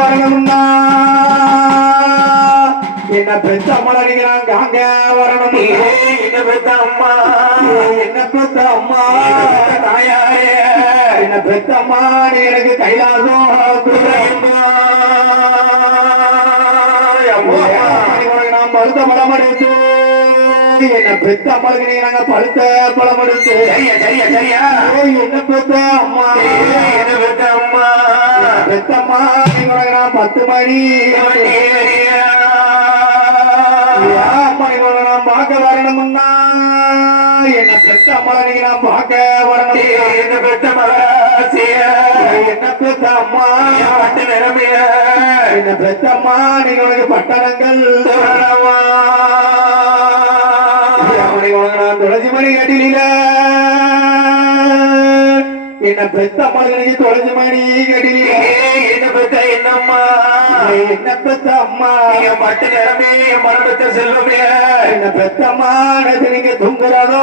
வரணும்னா என்ன பெத்த மலரிக்கிறாங்க அங்க வரணும். என்ன பெத்த அம்மா? என்ன பெத்த அம்மா? தாயாரே? என்ன பெத்த அம்மா? நீ எனக்கு கைலாசம் நான் பழுத்த பழம் எடுத்து என்ன பெத்த அம்மளுக்கு நீங்க நாங்க பழுத்த பழம் எடுத்து சரியா சரியா சரியா. என்ன பெத்த அம்மா? என்ன பெத்த நான் பத்து மணி. உனக்கு நான் பார்க்க வரணும்னா என்ன பெத்த அம்மா நீங்க நான் பார்க்க வரணும் என்ன பெத்த மகராசிய. என்ன பெத்த அம்மா. பட்டு நிறமைய என்ன பெத்த அம்மா நீங்க உனக்கு பட்டணங்கள். அவனை உனக்கு நான் துளசி மணி கட்டில என்ன பெத்த அம்மா எனக்கு துளசி மணி கட்டில என்ன பெத்த என்னம்மா? என்ன பெத்த அம்மா? என் நிறமே என் மரபத்த செல்வமே. என்ன பெத்த அம்மா? நீங்க தூங்குறதோ?